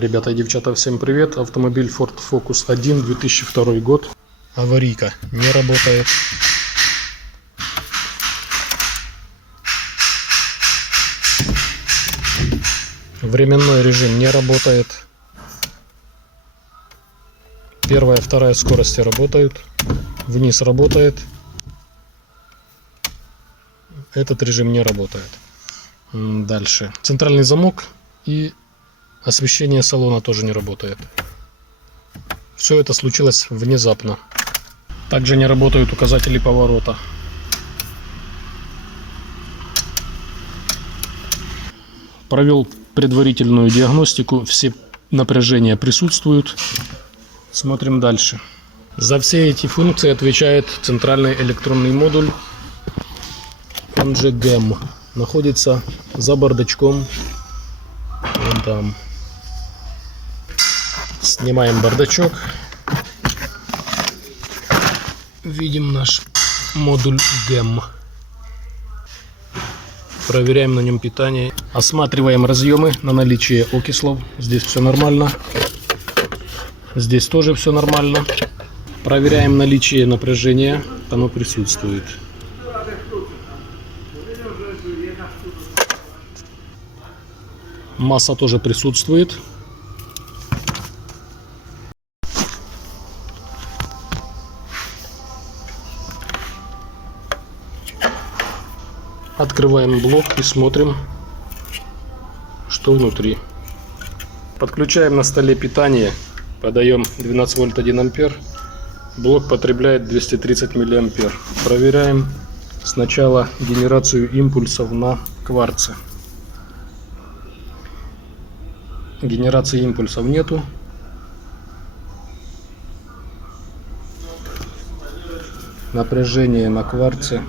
Ребята и девчата, всем привет! Автомобиль Ford Focus 1, 2002 год. Аварийка не работает. Временной режим не работает. Первая, вторая скорости работают. Вниз работает. Этот режим не работает. Дальше. Центральный замок и освещение салона тоже не работает. Все это случилось внезапно. Также не работают указатели поворота. Провел предварительную диагностику. Все напряжения присутствуют. Смотрим дальше. За все эти функции отвечает центральный электронный модуль, он же ГЭМ. Находится за бардачком. Вон там. Снимаем бардачок. Видим наш модуль ГЭМ. Проверяем на нем питание. Осматриваем разъемы на наличие окислов. Здесь все нормально. Здесь тоже все нормально. Проверяем наличие напряжения. Оно присутствует. Масса тоже присутствует. Открываем блок и смотрим, что внутри. Подключаем на столе питание. Подаем 12 вольт 1 ампер. Блок потребляет 230 миллиампер. Проверяем сначала генерацию импульсов на кварце. Генерации импульсов нету. Напряжение на кварце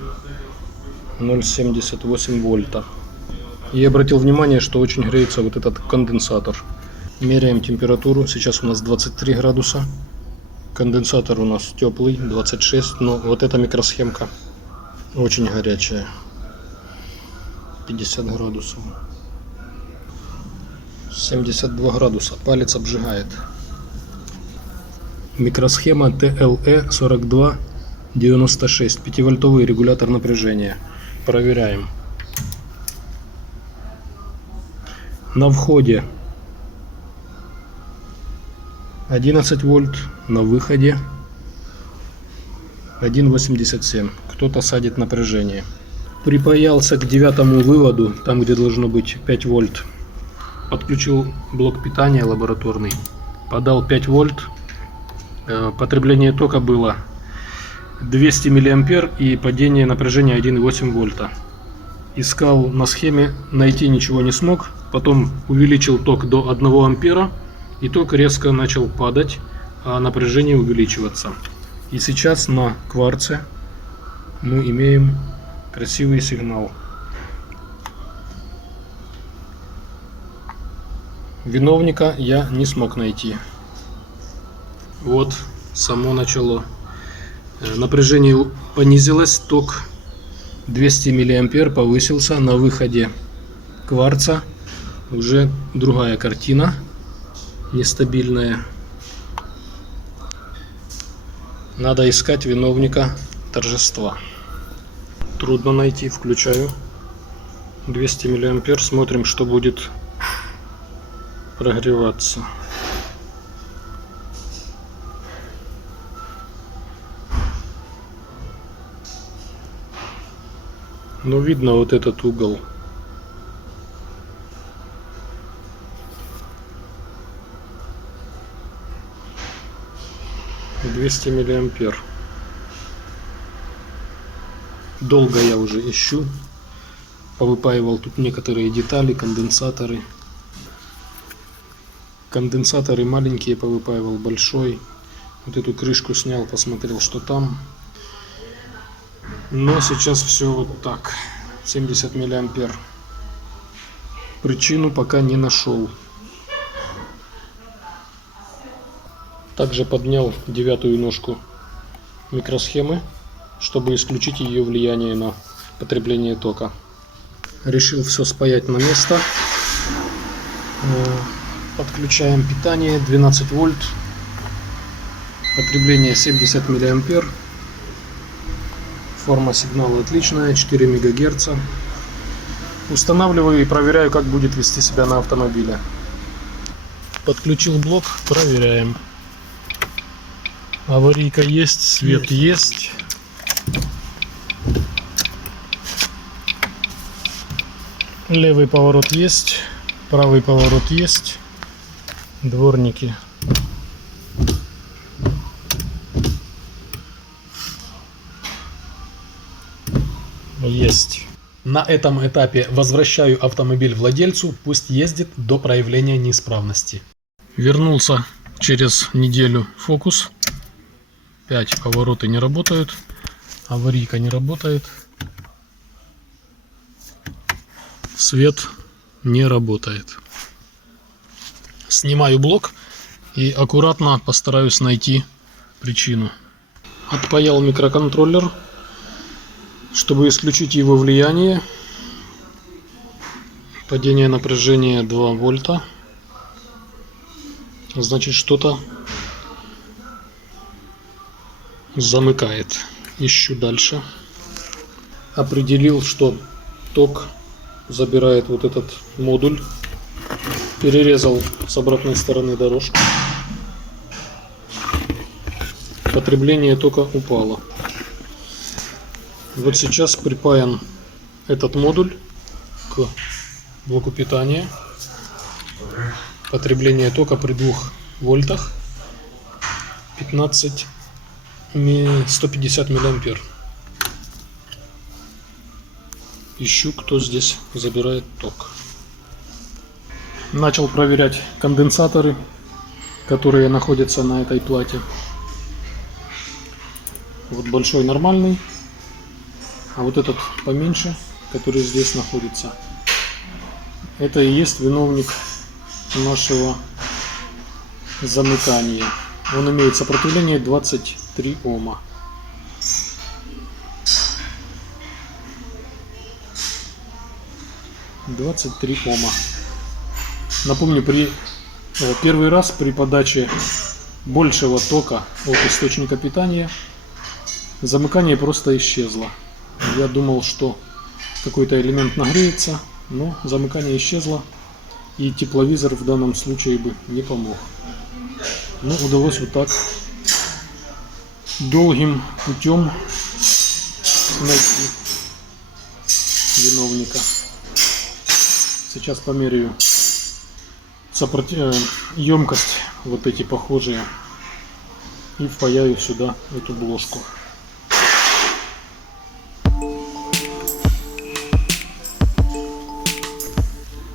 0,78 вольта. И обратил внимание, что очень греется вот этот конденсатор. Меряем температуру. Сейчас у нас 23 градуса. Конденсатор у нас теплый, 26. Но вот эта микросхемка очень горячая. 50 градусов. 72 градуса. Палец обжигает. Микросхема TLE 4296. 5-вольтовый регулятор напряжения. Проверяем. На входе 11 вольт, на выходе 1,87. Кто-то садит напряжение. Припаялся к 9-му выводу, там где должно быть 5 вольт. Подключил блок питания лабораторный. Подал 5 вольт. Потребление тока было 200 миллиампер и падение напряжения 1,8 вольта. Искал на схеме, найти ничего не смог. Потом увеличил ток до 1 ампера. И ток резко начал падать, а напряжение увеличиваться. И сейчас на кварце мы имеем красивый сигнал. Виновника я не смог найти. Вот само начало. Напряжение понизилось, ток 200 миллиампер повысился. На выходе кварца уже другая картина. Нестабильная. Надо искать виновника торжества. Трудно найти. Включаю 200 миллиампер. Смотрим, что будет прогреваться. Но видно вот этот угол. $200 миллиампер. Долго я уже ищу. Повыпаивал тут некоторые детали, конденсаторы. Конденсаторы маленькие повыпаивал, большой. Вот эту крышку снял, посмотрел, что там. Но сейчас все вот так. 70 миллиампер. Причину пока не нашел. Также поднял 9-ю ножку микросхемы, чтобы исключить ее влияние на потребление тока. Решил все спаять на место. Подключаем питание 12 вольт. Потребление 70 миллиампер. Форма сигнала отличная, 4 МГц. Устанавливаю и проверяю, как будет вести себя на автомобиле. Подключил блок, проверяем. Аварийка есть, свет есть. Левый поворот есть, правый поворот есть. Дворники. Есть. На этом этапе возвращаю автомобиль владельцу, пусть ездит до проявления неисправности. Вернулся через неделю фокус. 5 повороты не работают. Аварийка не работает. Свет не работает. Снимаю блок и аккуратно постараюсь найти причину. Отпаял микроконтроллер, чтобы исключить его влияние. Падение напряжения 2 вольта. Значит, что-то замыкает. Ищу дальше. Определил, что ток забирает вот этот модуль. Перерезал с обратной стороны дорожку. Потребление тока упало. Вот сейчас припаян этот модуль к блоку питания. Потребление тока при 2 вольтах 150 миллиампер. Ищу, кто здесь забирает ток. Начал проверять конденсаторы, которые находятся на этой плате. Вот большой нормальный, а вот этот поменьше, который здесь находится, это и есть виновник нашего замыкания. Он имеет сопротивление 23 Ома. Напомню, первый раз при подаче большего тока от источника питания замыкание просто исчезло. Я думал, что какой-то элемент нагреется, но замыкание исчезло, и тепловизор в данном случае бы не помог. Но удалось вот так долгим путем найти виновника. Сейчас померяю емкость, вот эти похожие, и впаяю сюда эту бложку.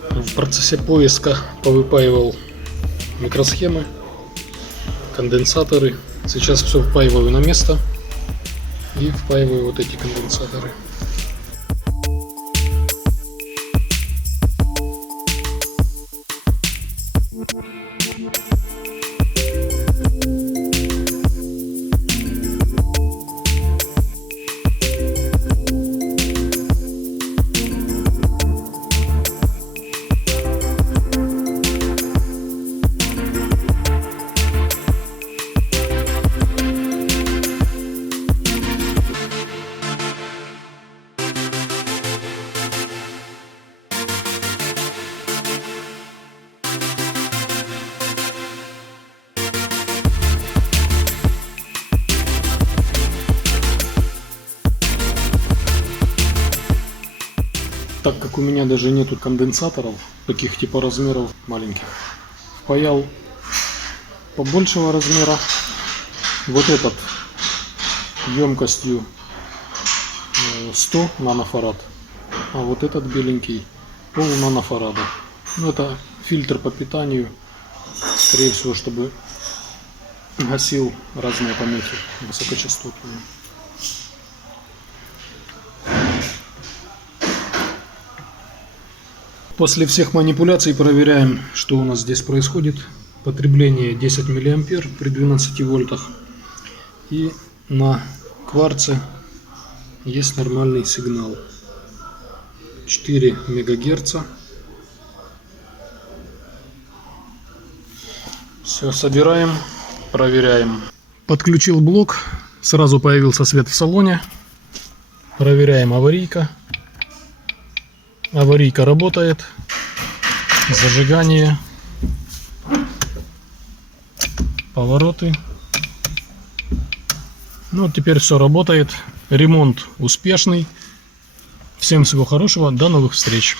В процессе поиска повыпаивал микросхемы, конденсаторы. Сейчас все впаиваю на место и впаиваю вот эти конденсаторы. Так как у меня даже нету конденсаторов, таких типа размеров маленьких, впаял побольшего размера, вот этот емкостью 100 нанофарад, а вот этот беленький пол нанофарада. Ну, это фильтр по питанию, скорее всего, чтобы гасил разные помехи высокочастотные. После всех манипуляций проверяем, что у нас здесь происходит. Потребление 10 миллиампер при 12 вольтах. И на кварце есть нормальный сигнал. 4 мегагерца. Все, собираем, проверяем. Подключил блок, сразу появился свет в салоне. Проверяем аварийка. Аварийка работает. Зажигание. Повороты. Ну вот теперь все работает. Ремонт успешный. Всем всего хорошего. До новых встреч.